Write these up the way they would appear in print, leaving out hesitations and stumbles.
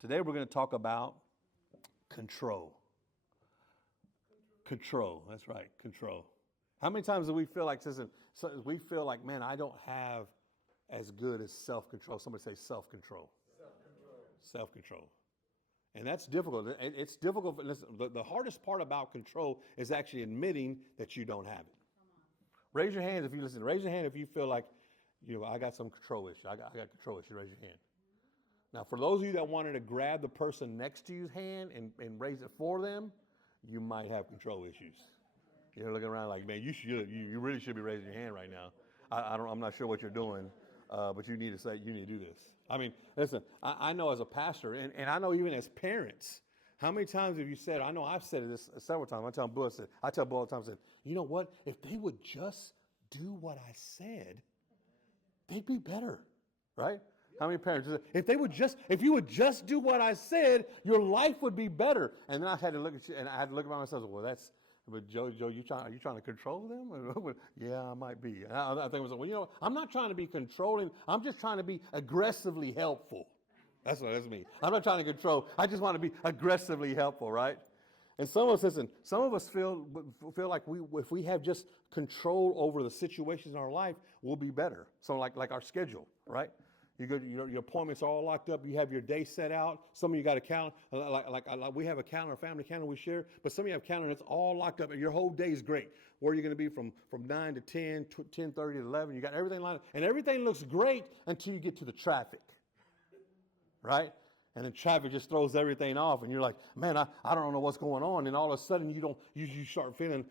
Today we're going to talk about control. Control, that's right, control. How many times do we feel like, listen, we feel like, man, I don't have as good as self-control. Somebody say self-control. Self-control. Self-control. And that's difficult. It's difficult. Listen, the hardest part about control is actually admitting that you don't have it. Raise your hand if you listen. Raise your hand if you feel like, I got some control issue. I got control issue. Raise your hand. Now, for those of you that wanted to grab the person next to you's hand and raise it for them, you might have control issues. You're looking around like, man, you really should be raising your hand right now. I'm not sure what you're doing, but you need to do this. I mean, listen, I know as a pastor, and I know even as parents, how many times have you said, I know I've said this several times. I tell Boo all the time, I said, you know what? If they would just do what I said, they'd be better, right? How many parents? If you would just do what I said, your life would be better. And then I had to look at you, and I had to look at myself. Well, but Joe, are you trying to control them? Yeah, I might be. And I think it was, well, I'm not trying to be controlling. I'm just trying to be aggressively helpful. That's me. I'm not trying to control. I just want to be aggressively helpful, right? And some of us feel like if we have just control over the situations in our life, we'll be better. So like our schedule, right? Your appointments are all locked up. You have your day set out. Some of you got a calendar, like we have a calendar, a family calendar we share. But some of you have a calendar that's all locked up, and your whole day is great. Where are you going to be from 9 to 10, 10:30 to 11? You got everything lined up, and everything looks great until you get to the traffic, right? And then traffic just throws everything off, and you're like, man, I don't know what's going on. And all of a sudden, you start feeling,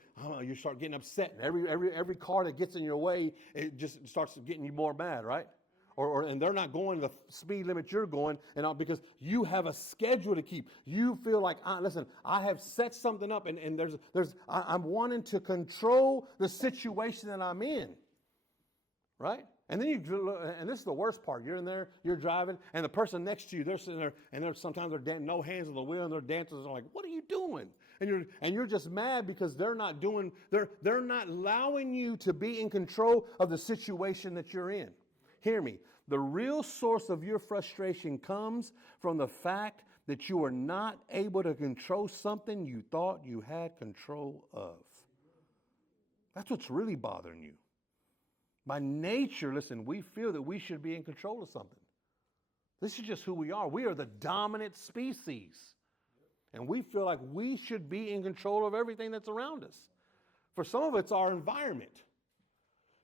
you start getting upset. And every car that gets in your way, it just starts getting you more mad, right? And they're not going the speed limit you're going, and because you have a schedule to keep. You feel like, listen, I have set something up, and I'm wanting to control the situation that I'm in, right? And then and this is the worst part. You're in there, you're driving, and the person next to you, they're sitting there, and sometimes they're no hands on the wheel, and they're dancing. They're like, "What are you doing?" And you're just mad because they're not allowing you to be in control of the situation that you're in. Hear me. The real source of your frustration comes from the fact that you are not able to control something you thought you had control of. That's what's really bothering you. By nature, listen, we feel that we should be in control of something. This is just who we are. We are the dominant species. And we feel like we should be in control of everything that's around us. For some of it's our environment.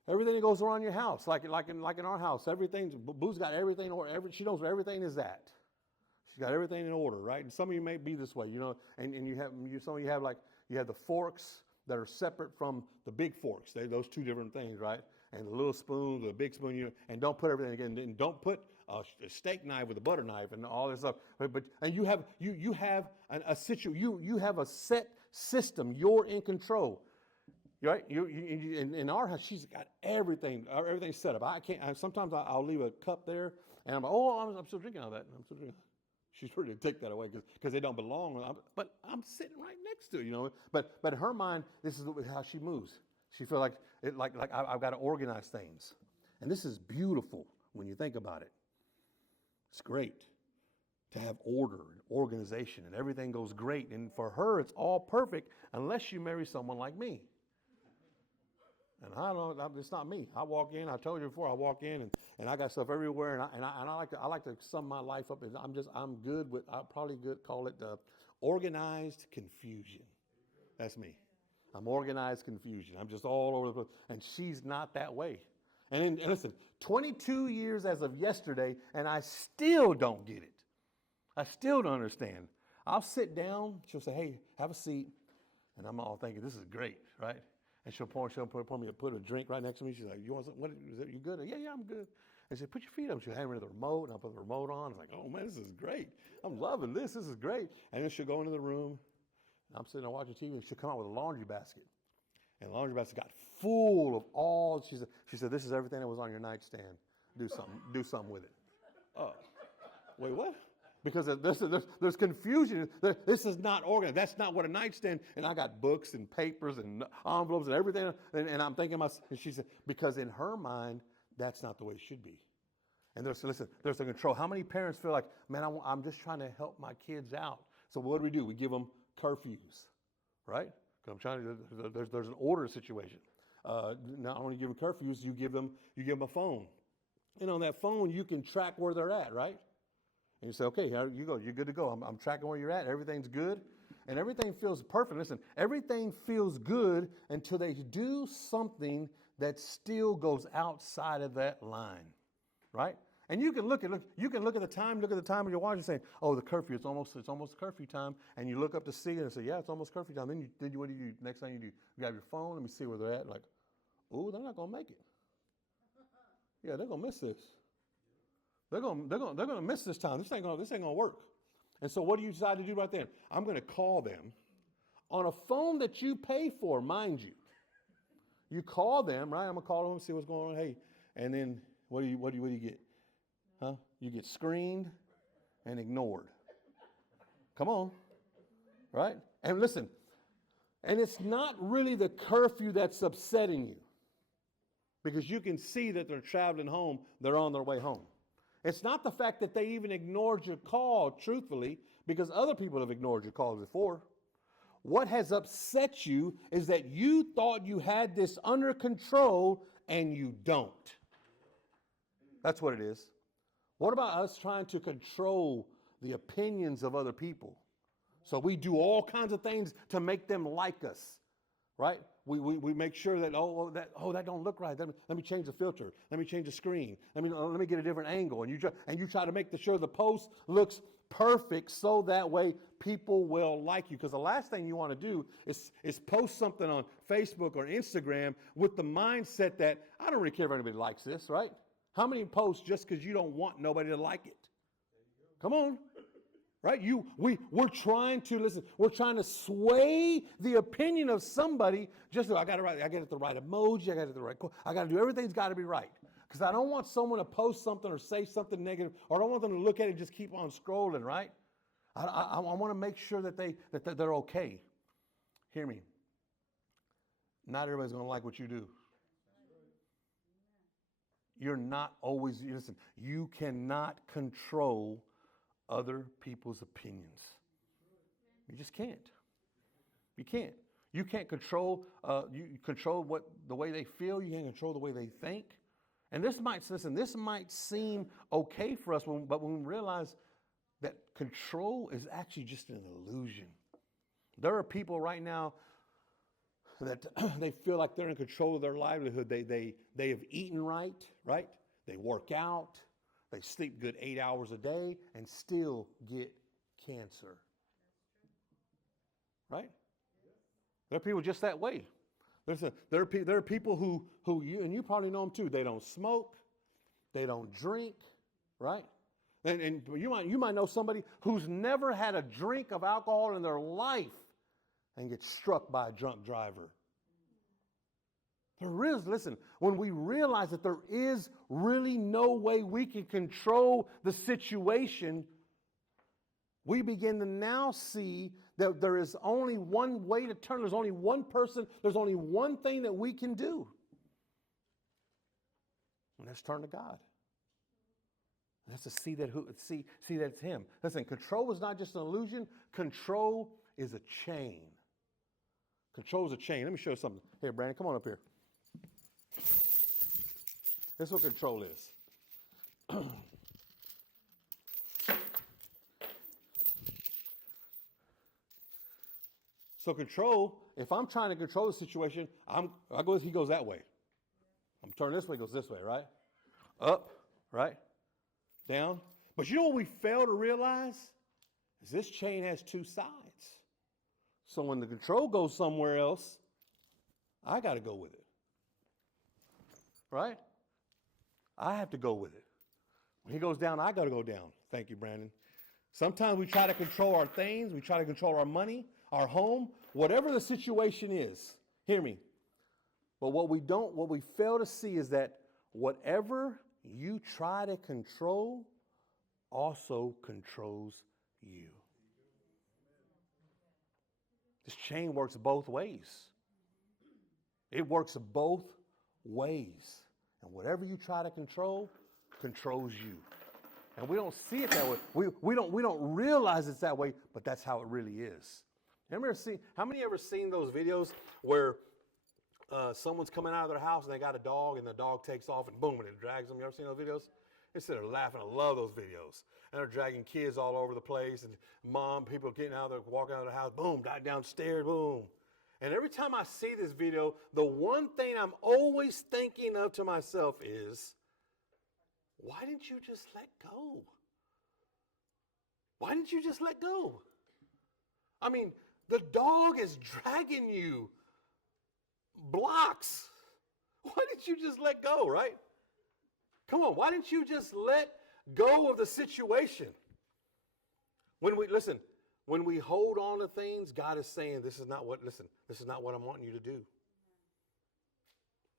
Everything that goes around your house, like in our house, Boo's got everything, she knows where everything is at. She's got everything in order, right? And some of you may be this way, and some of you have the forks that are separate from the big forks. Those two different things, right? And the little spoon, the big spoon, and don't put everything again. And don't put a steak knife with a butter knife and all this stuff. And you have a set system. You're in control. Right? In our house, she's got everything set up. Sometimes I'll leave a cup there, and I'm like, I'm still drinking out of that. I'm still drinking. She's ready to take that away because they don't belong. But I'm sitting right next to it, But in her mind, this is how she moves. She feels like I've got to organize things, and this is beautiful when you think about it. It's great to have order and organization, and everything goes great. And for her, it's all perfect unless you marry someone like me. And I don't know, it's not me. I walk in, I told you before, I walk in and I got stuff everywhere, and I like to sum my life up as I'm good with, I'll probably call it organized confusion. That's me. I'm organized confusion. I'm just all over the place. And she's not that way. And listen, 22 years as of yesterday, and I still don't get it. I still don't understand. I'll sit down, she'll say, hey, have a seat. And I'm all thinking, this is great, right? And she'll put a drink right next to me. She's like, you want something? What is it? You good? Yeah, I'm good. And she said, put your feet up. She'll hand me the remote, and I'll put the remote on. I'm like, oh man, this is great. I'm loving this. This is great. And then she'll go into the room, and I'm sitting there watching TV, and she'll come out with a laundry basket. And the laundry basket got full of all, she said, this is everything that was on your nightstand. Do something with it. Oh, wait, what? Because there's confusion. This is not organized. That's not what a nightstand. And I got books and papers and envelopes and everything. And I'm thinking and she said, because in her mind, that's not the way it should be. And there's a control. How many parents feel like, man, I'm just trying to help my kids out. So what do? We give them curfews, right? There's an order situation. Not only give them curfews, you give them a phone. And on that phone, you can track where they're at, right? And you say, okay, here you go. You're good to go. I'm tracking where you're at. Everything's good. And everything feels perfect. Listen, everything feels good until they do something that still goes outside of that line, right? And you can look at the time of your watch and say, oh, the curfew, it's almost curfew time. And you look up to see it and say, yeah, it's almost curfew time. Then what do you do? Next thing you do, you grab your phone, let me see where they're at. Like, oh, they're not gonna make it. Yeah, they're gonna miss this. They're gonna miss this time. This ain't gonna work. And so what do you decide to do right then? I'm gonna call them on a phone that you pay for, mind you. You call them, right? I'm gonna call them, see what's going on. Hey, and then what do you get? Huh? You get screened and ignored. Come on, right? And listen, and it's not really the curfew that's upsetting you, because you can see that they're traveling home, they're on their way home. It's not the fact that they even ignored your call, truthfully, because other people have ignored your calls before. What has upset you is that you thought you had this under control and you don't. That's what it is. What about us trying to control the opinions of other people? So we do all kinds of things to make them like us, right? We make sure that that don't look right. Let me change the filter. Let me change the screen. Let me get a different angle. And you try to make sure the post looks perfect so that way people will like you. Because the last thing you want to do is post something on Facebook or Instagram with the mindset that I don't really care if anybody likes this, right? How many posts just because you don't want nobody to like it? Come on. Right? We're trying to sway the opinion of somebody just so I got the right emoji, I got the right quote, I got to do everything's got to be right. Because I don't want someone to post something or say something negative, or I don't want them to look at it and just keep on scrolling, right? I want to make sure that they're okay. Hear me. Not everybody's going to like what you do. You're not always, listen, you cannot control other people's opinions. You just can't. You can't. You can't control. You control the way they feel. You can't control the way they think. And this might seem okay for us, but when we realize that control is actually just an illusion. There are people right now that they feel like they're in control of their livelihood. They have eaten right? They work out. They sleep good 8 hours a day and still get cancer. Right? There are people just that way. There are people who you probably know them too. They don't smoke. They don't drink. Right? And you might know somebody who's never had a drink of alcohol in their life and gets struck by a drunk driver. Listen, when we realize that there is really no way we can control the situation, we begin to now see that there is only one way to turn. There's only one person. There's only one thing that we can do. And that's turn to God. And that's to see that it's Him. Listen, control is not just an illusion. Control is a chain. Control is a chain. Let me show you something. Here, Brandon, come on up here. This is what control is. So control, if I'm trying to control the situation, he goes that way. I'm turning this way, he goes this way, right? Up, right? Down. But you know what we fail to realize? Is this chain has two sides. So when the control goes somewhere else, I got to go with it. Right? I have to go with it. When he goes down, I got to go down. Thank you, Brandon. Sometimes we try to control our things. We try to control our money, our home, whatever the situation is. Hear me. But what we fail to see is that whatever you try to control also controls you. This chain works both ways. It works both ways. And whatever you try to control controls you. And we don't see it that way. We don't realize it's that way, but that's how it really is. How many ever seen those videos where someone's coming out of their house and they got a dog and the dog takes off and boom, and it drags them? You ever seen those videos? They sit there laughing. I love those videos. And they're dragging kids all over the place, and people getting out there, walking out of the house, boom, downstairs, boom. And every time I see this video, the one thing I'm always thinking of to myself is, why didn't you just let go? Why didn't you just let go? I mean, the dog is dragging you blocks. Why didn't you just let go, right? Come on, why didn't you just let go of the situation? When we hold on to things, God is saying, this is not what I'm wanting you to do.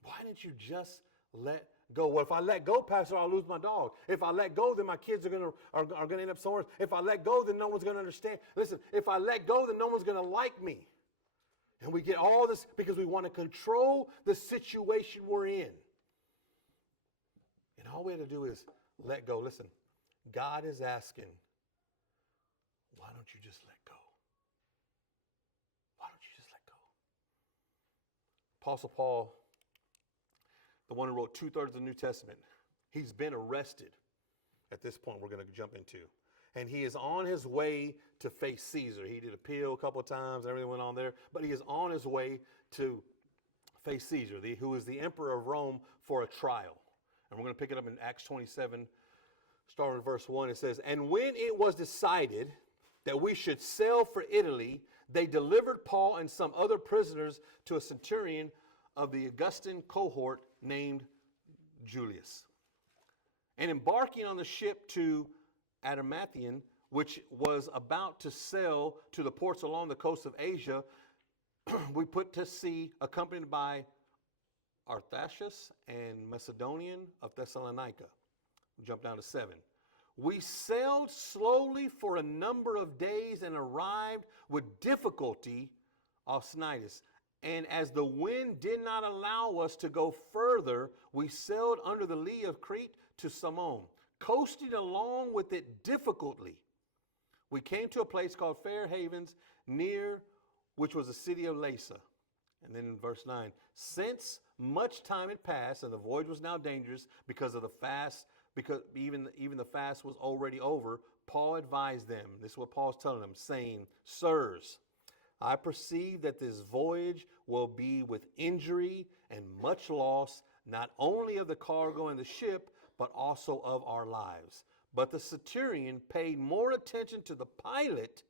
Why didn't you just let go? Well, if I let go, Pastor, I'll lose my dog. If I let go, then my kids are gonna end up somewhere. If I let go, then no one's gonna understand. Listen, if I let go, then no one's gonna like me. And we get all this because we want to control the situation we're in. And all we have to do is let go. Listen, God is asking, why don't you just let go? Why don't you just let go? Apostle Paul, the one who wrote 2/3 of the New Testament, he's been arrested at this point we're going to jump into. And he is on his way to face Caesar. He did appeal a couple of times, everything went on there, but he is on his way to face Caesar, who is the emperor of Rome, for a trial. And we're going to pick it up in Acts 27, starting with verse 1. It says, "And when it was decided that we should sail for Italy, they delivered Paul and some other prisoners to a centurion of the Augustan cohort named Julius. And embarking on the ship to Adamathian, which was about to sail to the ports along the coast of Asia, we put to sea, accompanied by Artachus and Macedonian of Thessalonica." Jump down to 7. "We sailed slowly for a number of days and arrived with difficulty off Cnidus. And as the wind did not allow us to go further, we sailed under the lee of Crete to Samon, coasting along with it difficultly. We came to a place called Fair Havens, near which was the city of Lasa." And then in verse 9, "Since much time had passed and the voyage was now dangerous because of the fast, because even the fast was already over, Paul advised them," this is what Paul's telling them, saying, "Sirs, I perceive that this voyage will be with injury and much loss, not only of the cargo and the ship, but also of our lives." But the centurion paid more attention to the pilot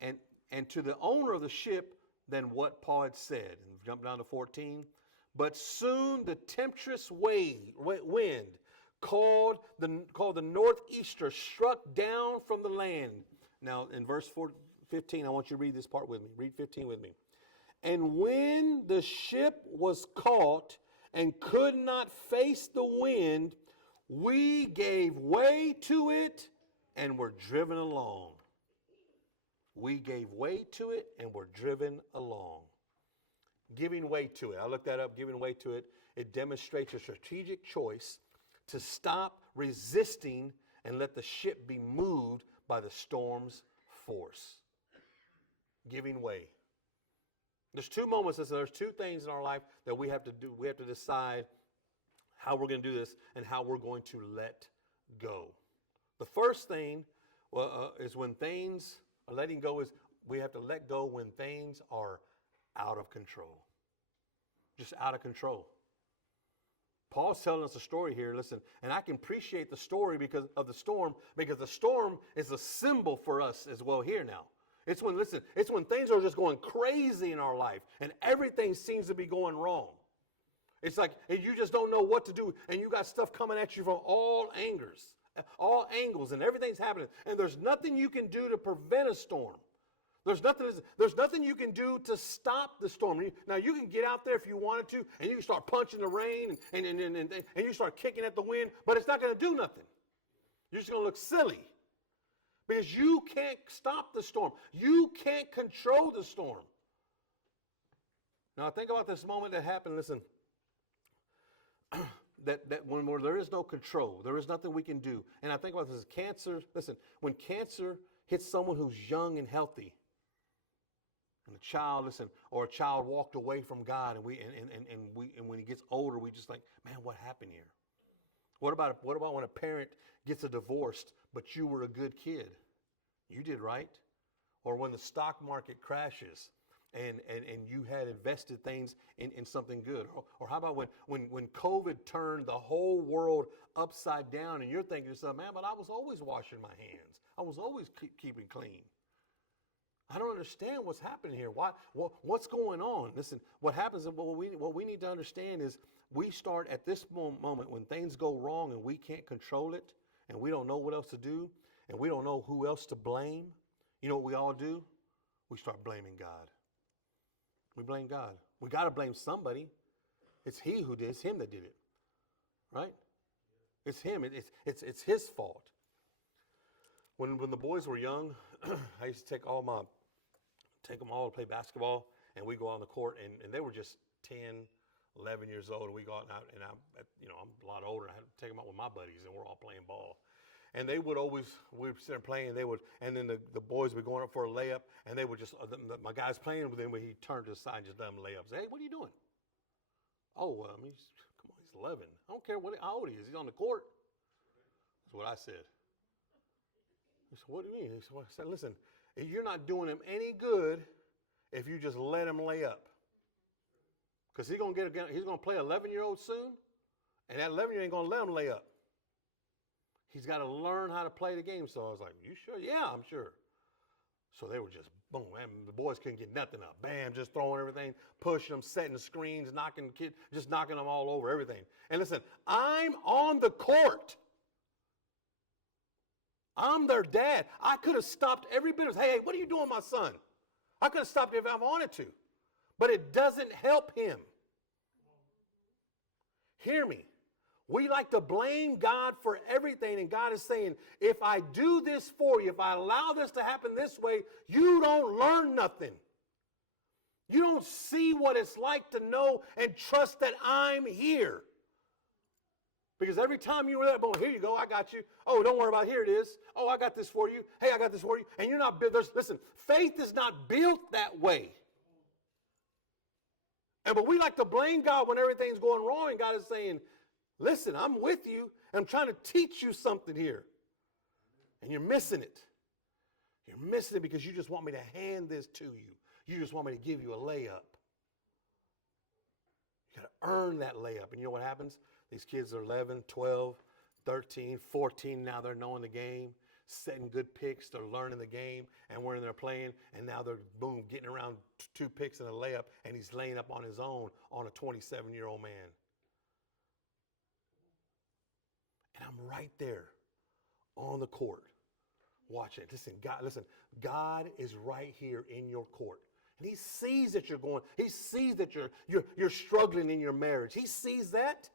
and to the owner of the ship than what Paul had said. And jump down to 14. "But soon the tempestuous wind called the northeaster struck down from the land." Now in verse 15, I want you to read this part with me. Read 15 with me. "And when the ship was caught and could not face the wind, we gave way to it and were driven along." We gave way to it and were driven along. Giving way to it. I looked that up, giving way to it. It demonstrates a strategic choice to stop resisting and let the ship be moved by the storm's force. Giving way. There's two moments, there's two things in our life that we have to do. We have to decide how we're going to do this and how we're going to let go. The first thing is when things are letting go, is we have to let go when things are out of control. Just out of control. Paul's telling us a story here, listen, and I can appreciate the story because of the storm, because the storm is a symbol for us as well here now. It's when things are just going crazy in our life and everything seems to be going wrong. It's like you just don't know what to do, and you got stuff coming at you from all angles, and everything's happening. And there's nothing you can do to prevent a storm. There's nothing you can do to stop the storm. Now you can get out there if you wanted to, and you can start punching the rain, and you start kicking at the wind, but it's not going to do nothing. You're just going to look silly. Because you can't stop the storm. You can't control the storm. Now think about this moment that happened. Listen, that when there is no control, there is nothing we can do. And I think about this: cancer. Listen, when cancer hits someone who's young and healthy, and a child, listen, or a child walked away from God, and when he gets older, we just like, man, what happened here? What about when a parent gets a divorce, but you were a good kid, you did right? Or when the stock market crashes, and you had invested things in something good, or how about when COVID turned the whole world upside down, and you're thinking to yourself, man, but I was always washing my hands, I was always keeping clean. I don't understand what's happening here. What's going on? Listen, what happens, and what we need to understand is we start at this moment when things go wrong and we can't control it, and we don't know what else to do, and we don't know who else to blame. You know what we all do? We start blaming God. We blame God. We got to blame somebody. It's He who did. It's Him that did it, right? It's Him. It's His fault. When the boys were young, I used to take them all to play basketball, and we go on the court, and they were just 10, 11 years old, and we go out, and I'm a lot older, and I had to take them out with my buddies, and we're all playing ball. And they would always, we would sit there playing, and then the boys would be going up for a layup, and they would just, my guy's playing with him, but he turned to the side and just let him lay up. Say, hey, what are you doing? Oh, come on, he's 11. I don't care how old he is. He's on the court. That's what I said. He said, what do you mean? I said, listen, you're not doing him any good if you just let him lay up. Because he's going to play 11-year-old soon, and that 11-year-old ain't going to let him lay up. He's got to learn how to play the game. So I was like, you sure? Yeah, I'm sure. So they were just, boom, man, the boys couldn't get nothing up. Bam, just throwing everything, pushing them, setting screens, knocking them all over, everything. And listen, I'm on the court. I'm their dad. I could have stopped every bit of, hey, what are you doing, my son? I could have stopped it if I wanted to. But it doesn't help him. Hear me. We like to blame God for everything, and God is saying, if I do this for you, if I allow this to happen this way, you don't learn nothing. You don't see what it's like to know and trust that I'm here. Because every time you were there, boom, here you go, I got you. Oh, don't worry about it, here it is. Oh, I got this for you. Hey, I got this for you. And you're not, listen, faith is not built that way. But we like to blame God when everything's going wrong, and God is saying, listen, I'm with you, and I'm trying to teach you something here. And you're missing it. You're missing it because you just want me to hand this to you. You just want me to give you a layup. You got to earn that layup. And you know what happens? These kids are 11, 12, 13, 14. Now they're knowing the game, setting good picks. They're learning the game, and we're in there playing. And now they're, boom, getting around 2 picks and a layup, and he's laying up on his own on a 27-year-old man. And I'm right there on the court watching. Listen, God is right here in your court. And He sees that you're going, He sees that you're struggling in your marriage. He sees that.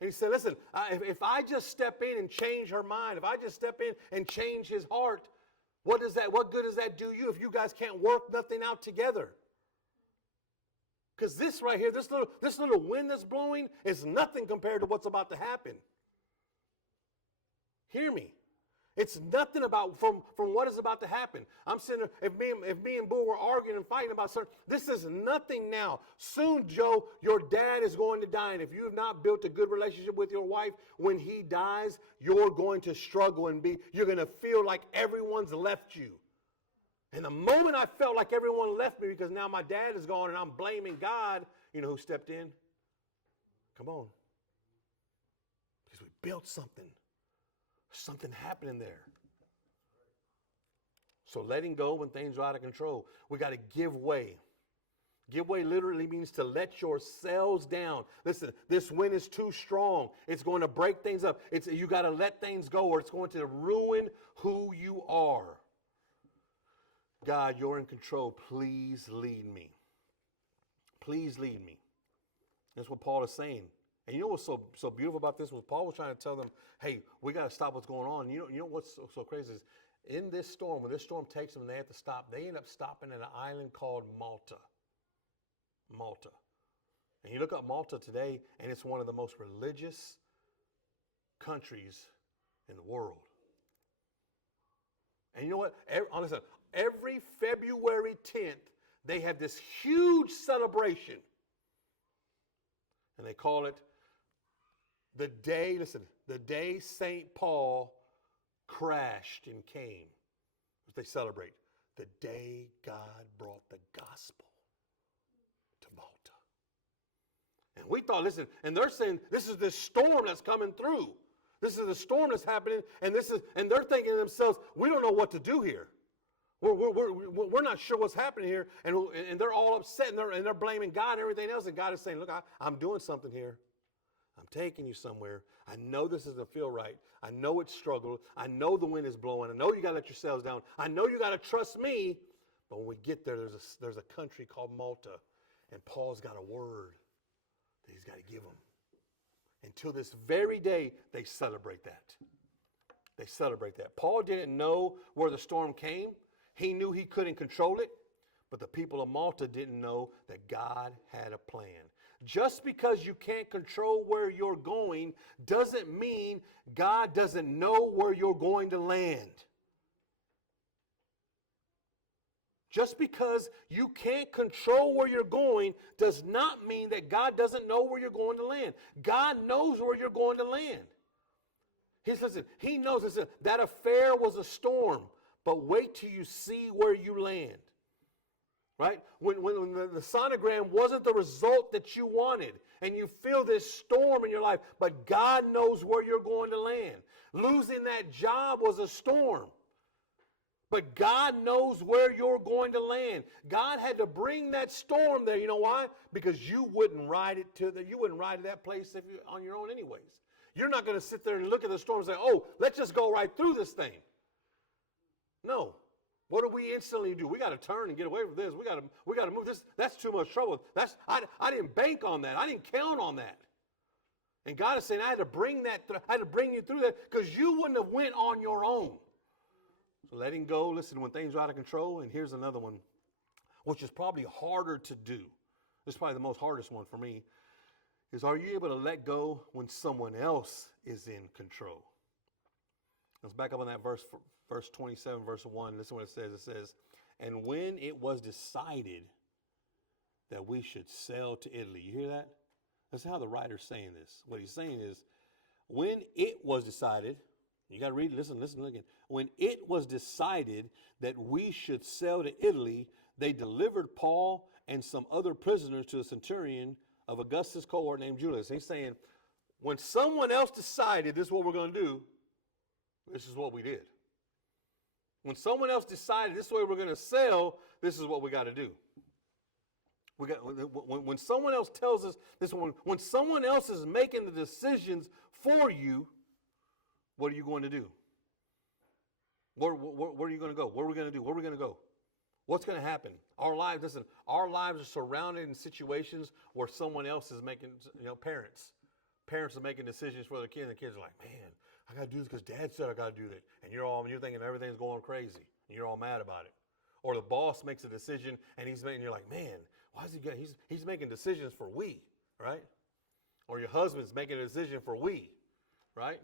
And He said, listen, if I just step in and change her mind, if I just step in and change his heart, what good does that do you if you guys can't work nothing out together? Because this right here, this little wind that's blowing is nothing compared to what's about to happen. Hear me. It's nothing about from what is about to happen. I'm sitting there, if me and Boo were arguing and fighting about something, this is nothing now. Soon, Joe, your dad is going to die. And if you have not built a good relationship with your wife, when he dies, you're going to struggle and you're going to feel like everyone's left you. And the moment I felt like everyone left me because now my dad is gone and I'm blaming God, you know who stepped in? Come on. Because we built something. Something happening there. So letting go when things are out of control. We got to give way. Give way literally means to let yourselves down. Listen, this wind is too strong. It's going to break things up. You got to let things go or it's going to ruin who you are. God, you're in control. Please lead me. Please lead me. That's what Paul is saying. And you know what's so beautiful about this was Paul was trying to tell them, hey, we got to stop what's going on. You know what's so crazy is in this storm, when this storm takes them and they have to stop, they end up stopping at an island called Malta. Malta. And you look up Malta today, and it's one of the most religious countries in the world. And you know what? Listen, every February 10th, they have this huge celebration. And they call it the day, listen, the day St. Paul crashed and came. They celebrate the day God brought the gospel to Malta. And we thought, listen, and they're saying this is this storm that's coming through. This is the storm that's happening, and they're thinking to themselves, we don't know what to do here. We're not sure what's happening here, and they're all upset, and they're blaming God and everything else, and God is saying, look, I'm doing something here. I'm taking you somewhere. I know this doesn't feel right. I know it's struggle. I know the wind is blowing. I know you got to let yourselves down. I know you got to trust me. But when we get there, there's a country called Malta, and Paul's got a word that he's got to give them. Until this very day, they celebrate that. They celebrate that. Paul didn't know where the storm came. He knew he couldn't control it, but the people of Malta didn't know that God had a plan. Just because you can't control where you're going doesn't mean God doesn't know where you're going to land. Just because you can't control where you're going does not mean that God doesn't know where you're going to land. God knows where you're going to land. He knows, listen, that affair was a storm, but wait till you see where you land. Right? When the sonogram wasn't the result that you wanted, and you feel this storm in your life, but God knows where you're going to land. Losing that job was a storm, but God knows where you're going to land. God had to bring that storm there. You know why? Because you wouldn't ride it to that place if you're on your own anyways. You're not going to sit there and look at the storm and say, "Oh, let's just go right through this thing." No. What do we instantly do? We got to turn and get away from this. We got to move this. That's too much trouble. I didn't bank on that. I didn't count on that. And God is saying, I had to bring you through that because you wouldn't have went on your own. So letting go, listen, when things are out of control. And here's another one, which is probably harder to do. This is probably the most hardest one for me, is are you able to let go when someone else is in control? Let's back up on that verse 27, verse 1. Listen to what it says. It says, and when it was decided that we should sail to Italy. You hear that? That's how the writer's saying this. What he's saying is, when it was decided, you got to read, listen again. When it was decided that we should sail to Italy, they delivered Paul and some other prisoners to a centurion of Augustus' cohort named Julius. He's saying, when someone else decided this is what we're going to do, this is what we did. When someone else decided this way we're going to sail, this is what we got to do. When someone else tells us this, when someone else is making the decisions for you, what are you going to do? Where are you going to go? What are we going to do? Where are we going to go? What's going to happen? Our lives are surrounded in situations where someone else is making, parents are making decisions for their kids, and the kids are like, man, I got to do this because Dad said I got to do that. And you're thinking everything's going crazy, and you're all mad about it. Or the boss makes a decision, and you're like, man, why is he's making decisions for we, right? Or your husband's making a decision for we, right?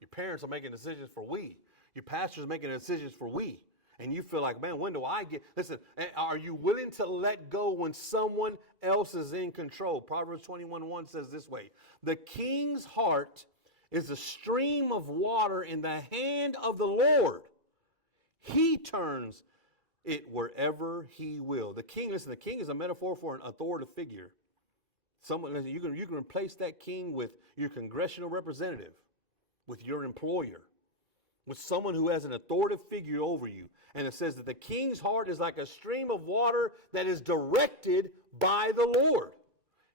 Your parents are making decisions for we. Your pastor's making decisions for we. And you feel like, man, when do I listen, are you willing to let go when someone else is in control? Proverbs 21:1 says this way, the king's heart is a stream of water in the hand of the Lord. He turns it wherever he will. The king is a metaphor for an authoritative figure. Someone, you can replace that king with your congressional representative, with your employer, with someone who has an authoritative figure over you. And it says that the king's heart is like a stream of water that is directed by the Lord.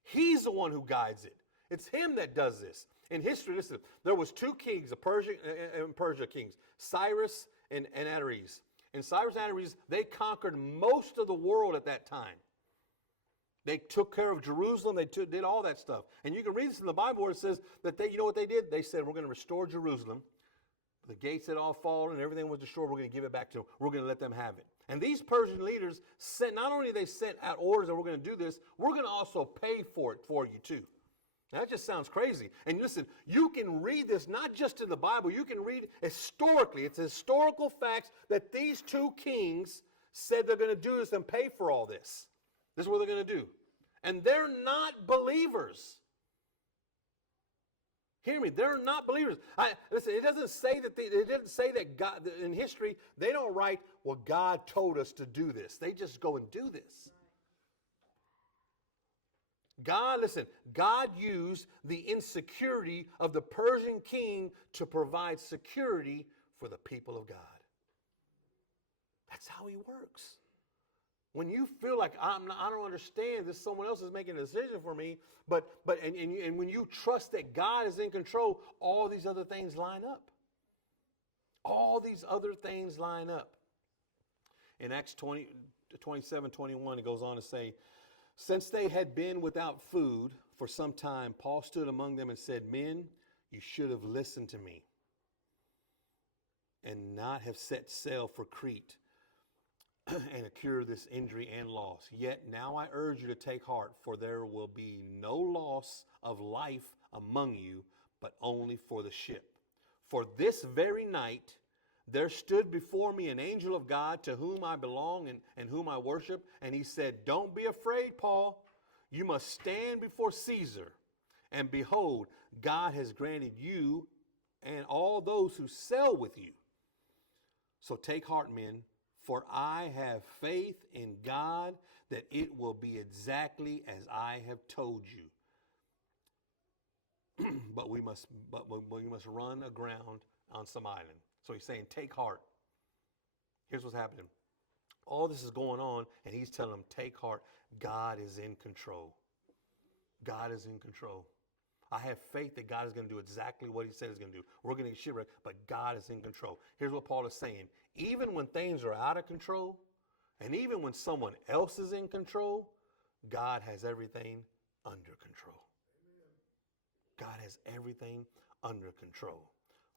He's the one who guides it. It's him that does this. In history, listen, there was two kings, Persia kings, Cyrus and Artaxerxes. And Cyrus and Artaxerxes, they conquered most of the world at that time. They took care of Jerusalem. They did all that stuff. And you can read this in the Bible where it says that you know what they did? They said, we're going to restore Jerusalem. The gates had all fallen and everything was destroyed. We're going to give it back to them. We're going to let them have it. And these Persian leaders sent, not only they sent out orders that we're going to do this, we're going to also pay for it for you too. Now, that just sounds crazy. And listen, you can read this not just in the Bible. You can read historically. It's historical facts that these two kings said they're going to do this and pay for all this. This is what they're going to do. And they're not believers. Hear me, they're not believers. Listen, it doesn't say that God, in history, they don't write, well, God told us to do this. They just go and do this. God used the insecurity of the Persian king to provide security for the people of God. That's how he works. When you feel like I don't understand this, someone else is making a decision for me, but when you trust that God is in control, all these other things line up. All these other things line up. In Acts 27:21, it goes on to say, since they had been without food for some time, Paul stood among them and said, men, you should have listened to me and not have set sail for Crete and cure this injury and loss. Yet now I urge you to take heart, for there will be no loss of life among you, but only for the ship. For this very night there stood before me an angel of God to whom I belong and whom I worship. And he said, don't be afraid, Paul. You must stand before Caesar. And behold, God has granted you and all those who sail with you. So take heart, men, for I have faith in God that it will be exactly as I have told you. but we must run aground on some island. So he's saying, take heart. Here's what's happening. All this is going on, and he's telling them, take heart. God is in control. God is in control. I have faith that God is going to do exactly what he said he's going to do. We're going to get shipwrecked, but God is in control. Here's what Paul is saying. Even when things are out of control, and even when someone else is in control, God has everything under control. God has everything under control.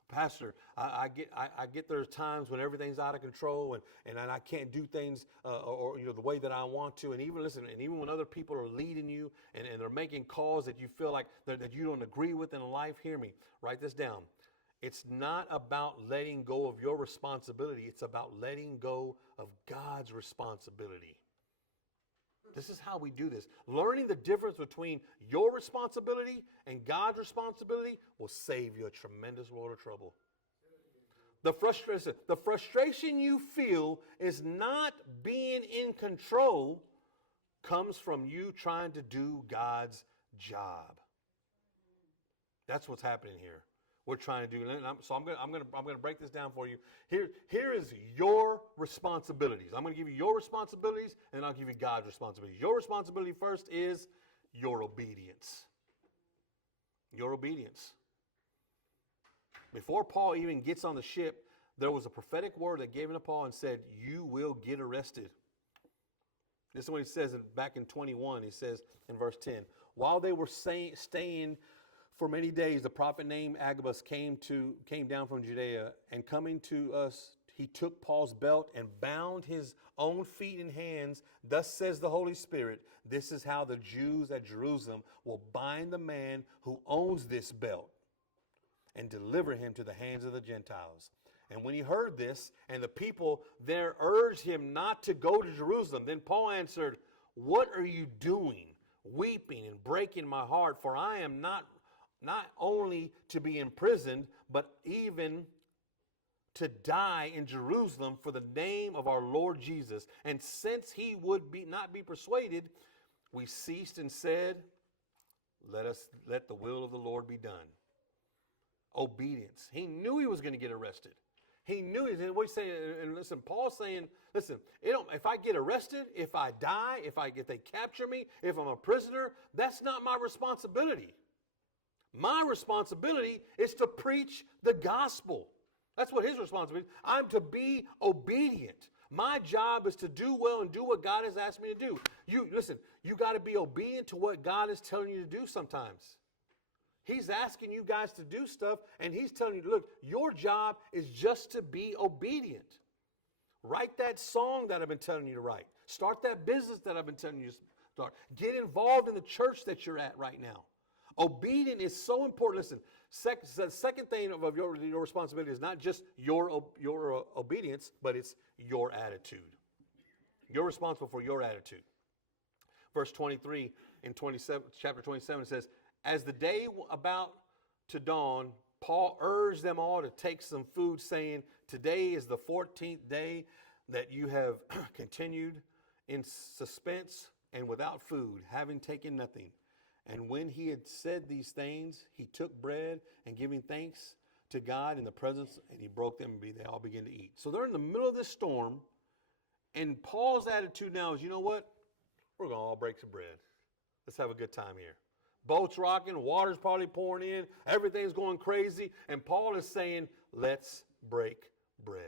Pastor, I get there's times when everything's out of control and I can't do things or the way that I want to. And even when other people are leading you and they're making calls that you feel like that you don't agree with in life, hear me, write this down. It's not about letting go of your responsibility. It's about letting go of God's responsibility. This is how we do this. Learning the difference between your responsibility and God's responsibility will save you a tremendous world of trouble. The frustration you feel is not being in control, comes from you trying to do God's job. That's what's happening here. We're trying to do, so I'm going to break this down for you. Here is your responsibilities. I'm going to give you your responsibilities, and I'll give you God's responsibilities. Your responsibility first is your obedience. Your obedience. Before Paul even gets on the ship, there was a prophetic word that gave him to Paul and said, "You will get arrested." This is what he says back in 21. He says in verse 10, while they were staying for many days, the prophet named Agabus came down from Judea, and coming to us, he took Paul's belt and bound his own feet and hands. Thus says the Holy Spirit, this is how the Jews at Jerusalem will bind the man who owns this belt and deliver him to the hands of the Gentiles. And when he heard this, and the people there urged him not to go to Jerusalem, then Paul answered, what are you doing, weeping and breaking my heart? For I am not only to be imprisoned, but even to die in Jerusalem for the name of our Lord Jesus. And since he would not be persuaded, we ceased and said, let the will of the Lord be done. Obedience. He knew he was going to get arrested. He knew it. What he's saying, and listen, Paul's saying, listen, if I get arrested, if I die, if they capture me, if I'm a prisoner, that's not my responsibility. My responsibility is to preach the gospel. That's what his responsibility is. I'm to be obedient. My job is to do well and do what God has asked me to do. You got to be obedient to what God is telling you to do sometimes. He's asking you guys to do stuff, and he's telling you, look, your job is just to be obedient. Write that song that I've been telling you to write. Start that business that I've been telling you to start. Get involved in the church that you're at right now. Obedience is so important. Listen, the second thing of your responsibility is not just your obedience, but it's your attitude. You're responsible for your attitude. Verse 23 in chapter 27 says, as the day about to dawn, Paul urged them all to take some food, saying, today is the 14th day that you have continued in suspense and without food, having taken nothing. And when he had said these things, he took bread and giving thanks to God in the presence, and he broke them, and they all began to eat. So they're in the middle of this storm, and Paul's attitude now is, you know what? We're going to all break some bread. Let's have a good time here. Boat's rocking, water's probably pouring in, everything's going crazy, and Paul is saying, let's break bread.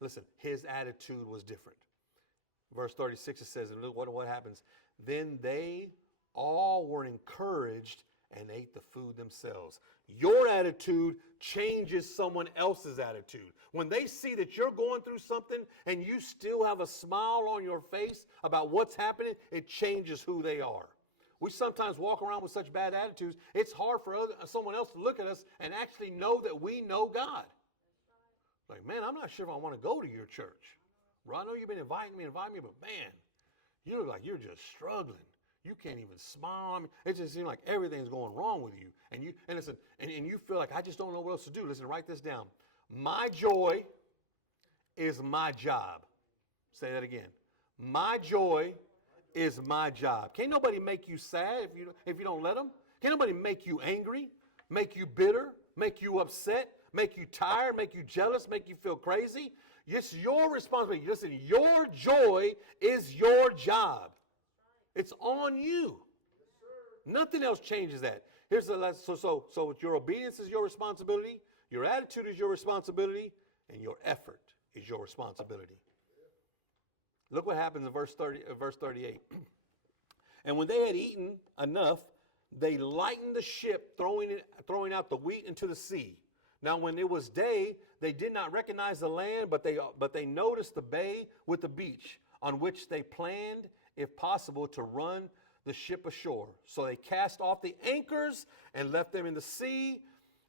Listen, his attitude was different. Verse 36, it says, and look what happens. Then they all were encouraged and ate the food themselves. Your attitude changes someone else's attitude. When they see that you're going through something and you still have a smile on your face about what's happening, it changes who they are. We sometimes walk around with such bad attitudes, it's hard for someone else to look at us and actually know that we know God. Like, man, I'm not sure if I want to go to your church. Well, I know you've been inviting me, but man, you look like you're just struggling. You can't even smile. I mean, it just seems like everything's going wrong with you. And you feel like, I just don't know what else to do. Listen, write this down. My joy is my job. Say that again. My joy is my job. Can't nobody make you sad if you don't let them. Can't nobody make you angry, make you bitter, make you upset, make you tired, make you jealous, make you feel crazy. It's your responsibility. Listen, your joy is your job. It's on you. Nothing else changes that. Here's the last. So your obedience is your responsibility. Your attitude is your responsibility, and your effort is your responsibility. Look what happens in verse 38. And when they had eaten enough, they lightened the ship, throwing out the wheat into the sea. Now, when it was day, they did not recognize the land, but they noticed the bay with the beach, on which they planned, if possible, to run the ship ashore. So they cast off the anchors and left them in the sea,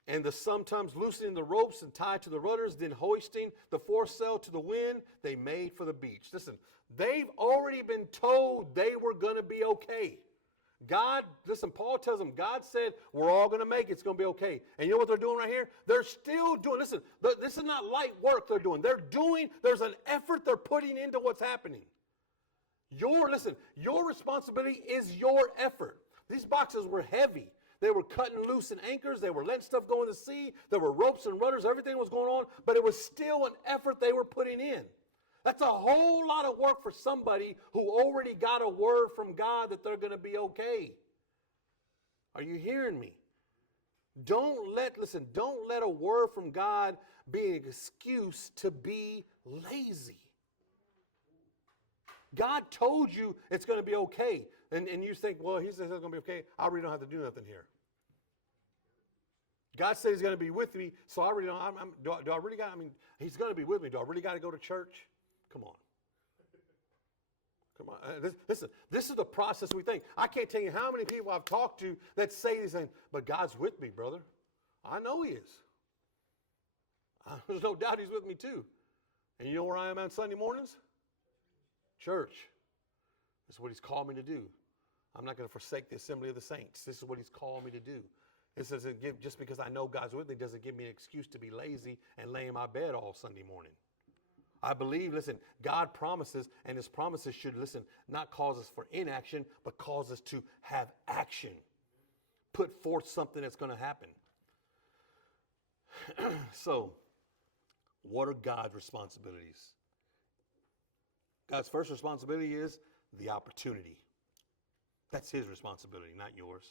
and sometimes loosening the ropes and tied to the rudders, then hoisting the foresail to the wind, they made for the beach. Listen, they've already been told they were going to be okay. Paul tells them, God said, we're all going to make it. It's going to be okay. And you know what they're doing right here? They're still doing, listen, this is not light work they're doing. There's an effort they're putting into what's happening. Your responsibility is your effort. These boxes were heavy. They were cutting loose in anchors. They were letting stuff go in the sea. There were ropes and rudders. Everything was going on. But it was still an effort they were putting in. That's a whole lot of work for somebody who already got a word from God that they're going to be okay. Are you hearing me? Don't let a word from God be an excuse to be lazy. God told you it's going to be okay. And you think, well, he says it's going to be okay. I really don't have to do nothing here. God said he's going to be with me, so I really don't. Do I really got, he's going to be with me. Do I really got to go to church? Come on. Come on. Listen, this is the process we think. I can't tell you how many people I've talked to that say these things, but God's with me, brother. I know he is. There's no doubt he's with me too. And you know where I am on Sunday mornings? Church. This is what he's called me to do. I'm not going to forsake the assembly of the saints. This is what he's called me to do. This doesn't give, just because I know God's with me, doesn't give me an excuse to be lazy and lay in my bed all Sunday morning. I believe, listen, God promises, and his promises should, not cause us for inaction, but cause us to have action. Put forth something that's going to happen. So, what are God's responsibilities? God's first responsibility is the opportunity. That's his responsibility, not yours.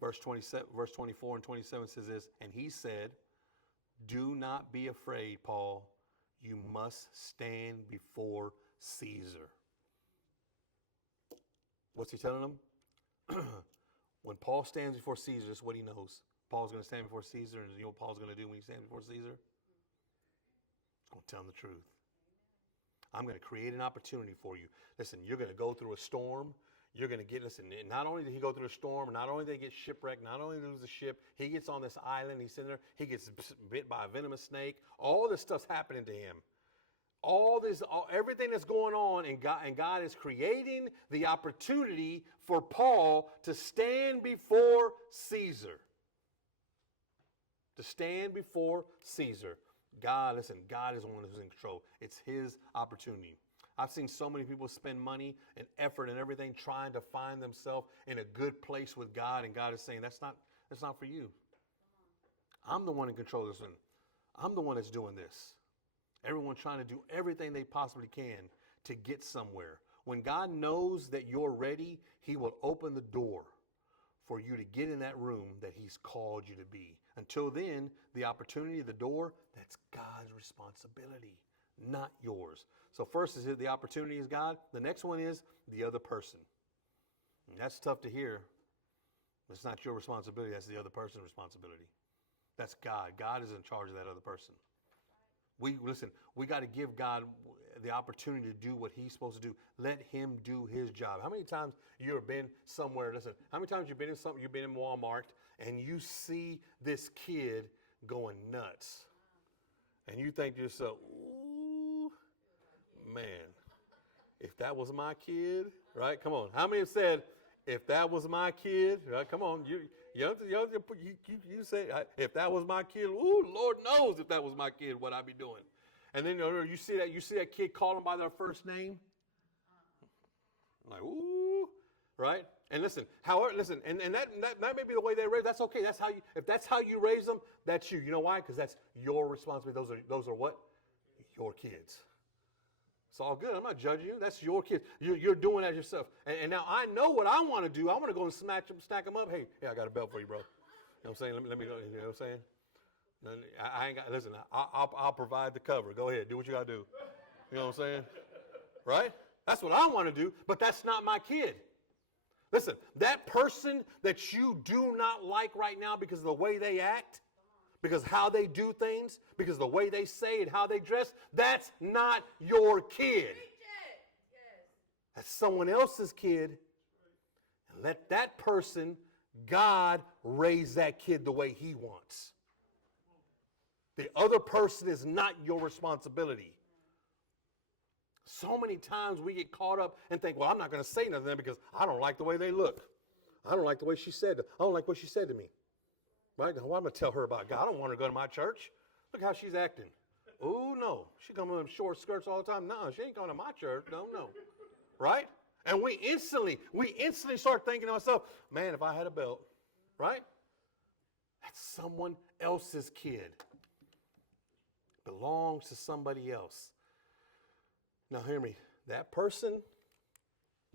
Verse 24 and 27 says this, and he said, do not be afraid, Paul. You must stand before Caesar. What's he telling them? When Paul stands before Caesar, this is what he knows. Paul's going to stand before Caesar, and you know what Paul's going to do when he stands before Caesar? He's going to tell him the truth. I'm going to create an opportunity for you. Listen, you're going to go through a storm. You're going to get, listen, not only did he go through a storm, not only did they get shipwrecked, not only lose the ship, he gets on this island, he's sitting there, he gets bit by a venomous snake. All this stuff's happening to him. Everything that's going on, and God is creating the opportunity for Paul to stand before Caesar. To stand before Caesar. God, listen, God is the one who's in control. It's his opportunity. I've seen so many people spend money and effort and everything trying to find themselves in a good place with God, and God is saying, that's not for you. I'm the one in control of this one. I'm the one that's doing this. Everyone trying to do everything they possibly can to get somewhere. When God knows that you're ready, he will open the door for you to get in that room that he's called you to be. Until then, the opportunity, the door, that's God's responsibility, not yours. So first is the opportunity is God. The next one is the other person. And that's tough to hear. It's not your responsibility. That's the other person's responsibility. That's God. God is in charge of that other person. We got to give God the opportunity to do what he's supposed to do. Let him do his job. How many times you've been somewhere, listen, how many times you've been in Walmart and you see this kid going nuts and you think to yourself, ooh, man, if that was my kid, right? Come on. How many have said, if that was my kid, right? Come on. You say, if that was my kid, ooh, Lord knows if that was my kid, what I'd be doing. And then you see that kid call them by their first name. Like, ooh, right? And listen, and that may be the way they raise. That's okay. If that's how you raise them, that's you. You know why? Because that's your responsibility. Those are what? Your kids. It's all good. I'm not judging you. That's your kids. You're doing that yourself. And now I know what I want to do. I want to go and stack them up. Hey, I got a belt for you, bro. You know what I'm saying? Let me go. You know what I'm saying? I ain't got. Listen, I'll provide the cover. Go ahead. Do what you got to do. You know what I'm saying? Right? That's what I want to do. But that's not my kid. Listen, that person that you do not like right now because of the way they act, because how they do things, because the way they say it, how they dress, that's not your kid. That's someone else's kid. And let that person, God, raise that kid the way he wants. The other person is not your responsibility. So many times we get caught up and think, well, I'm not going to say nothing to them because I don't like the way they look. I don't like the way she said it. I don't like what she said to me. Right? Well, I'm going to tell her about God. I don't want her to go to my church. Look how she's acting. Oh, no. She comes in short skirts all the time. No, she ain't going to my church. No. Right? And we instantly start thinking to ourselves, man, if I had a belt, right? That's someone else's kid. Belongs to somebody else. Now hear me. That person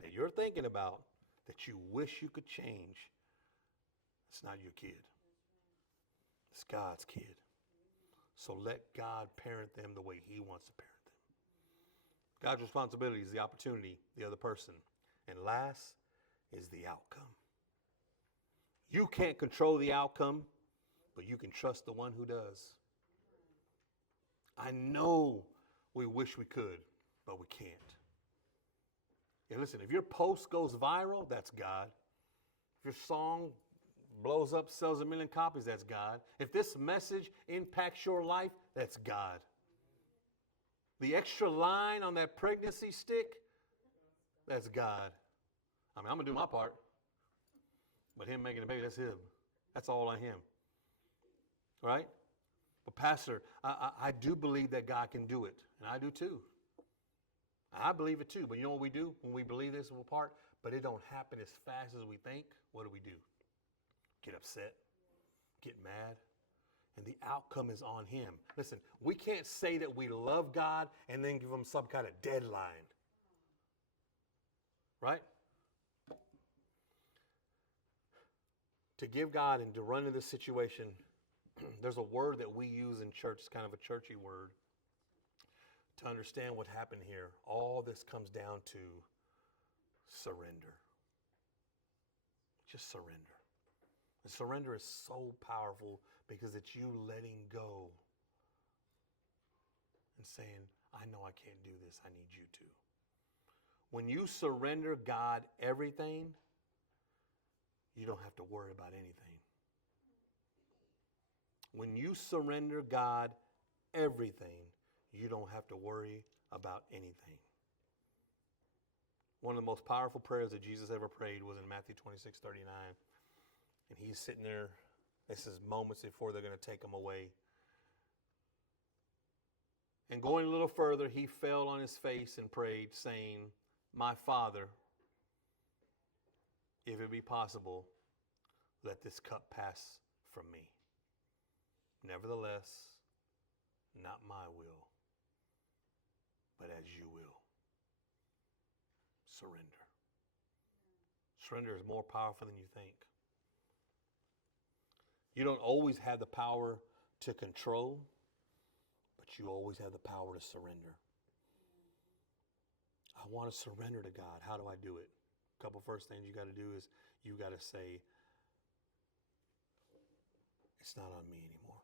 that you're thinking about that you wish you could change, it's not your kid. It's God's kid. So let God parent them the way he wants to parent them. God's responsibility is the opportunity, the other person. And last is the outcome. You can't control the outcome, but you can trust the one who does. I know we wish we could, but we can't. And listen, if your post goes viral, that's God. If your song blows up, sells 1 million copies, that's God. If this message impacts your life, that's God. The extra line on that pregnancy stick, that's God. I mean, I'm going to do my part. But him making a baby, that's him. That's all on him. Right? But Pastor, I do believe that God can do it. And I do too. I believe it too. But you know what we do when we believe this part? But it don't happen as fast as we think. What do? Get upset. Get mad. And the outcome is on him. Listen, we can't say that we love God and then give him some kind of deadline. Right? To give God and to run into this situation, there's a word that we use in church. It's kind of a churchy word. To understand what happened here, all this comes down to surrender. Just surrender. And surrender is so powerful because it's you letting go and saying, I know I can't do this. I need you to. When you surrender God everything, you don't have to worry about anything. When you surrender God everything, you don't have to worry about anything. One of the most powerful prayers that Jesus ever prayed was in Matthew 26:39. And he's sitting there. This is moments before they're going to take him away. And going a little further, he fell on his face and prayed, saying, My Father, if it be possible, let this cup pass from me. Nevertheless, not my will, but as you will. Surrender. Surrender is more powerful than you think. You don't always have the power to control, but you always have the power to surrender. I want to surrender to God. How do I do it? A couple first things you got to do is you got to say, it's not on me anymore.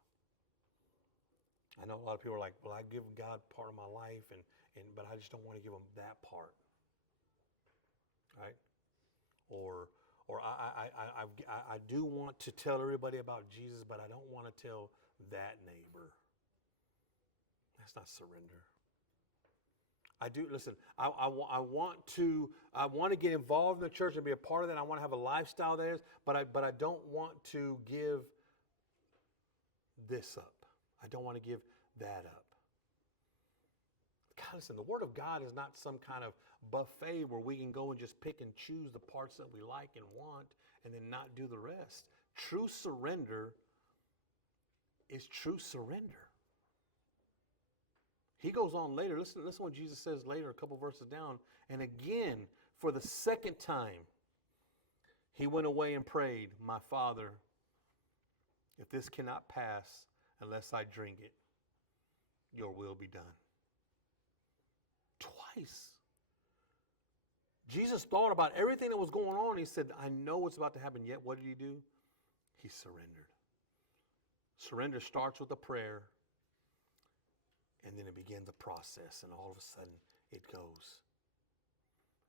I know a lot of people are like, well, I give God part of my life, but I just don't want to give him that part. Right? Or I do want to tell everybody about Jesus, but I don't want to tell that neighbor. That's not surrender. I do, listen, I want to get involved in the church and be a part of that. I want to have a lifestyle there, but I don't want to give this up. I don't want to give that up. God, listen, the Word of God is not some kind of buffet where we can go and just pick and choose the parts that we like and want and then not do the rest. True surrender is true surrender. He goes on later. Listen what Jesus says later, a couple verses down. And again, for the second time, he went away and prayed, My Father, if this cannot pass unless I drink it, your will be done. Twice. Jesus thought about everything that was going on. He said, I know what's about to happen. Yet what did he do? He surrendered. Surrender starts with a prayer, and then it begins a process, and all of a sudden it goes.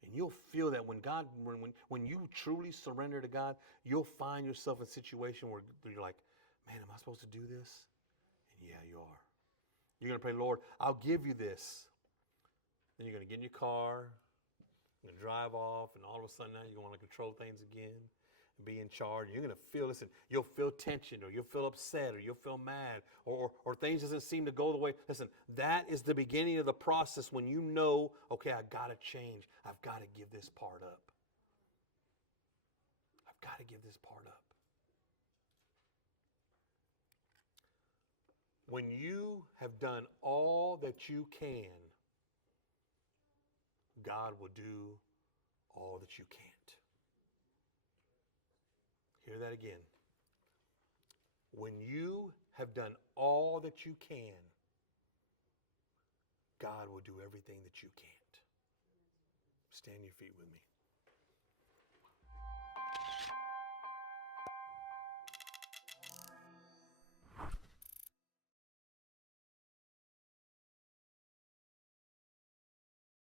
And you'll feel that when you truly surrender to God, you'll find yourself in a situation where you're like, man, am I supposed to do this? And yeah, you are. You're going to pray, Lord, I'll give you this. Then you're going to get in your car, you're going to drive off, and all of a sudden now you want to control things again and be in charge. You're going to feel, listen, you'll feel tension, or you'll feel upset, or you'll feel mad, or things doesn't seem to go the way. Listen, that is the beginning of the process when you know, okay, I've got to change. I've got to give this part up. I've got to give this part up. When you have done all that you can, God will do all that you can't. Hear that again. When you have done all that you can, God will do everything that you can't. Stand on your feet with me.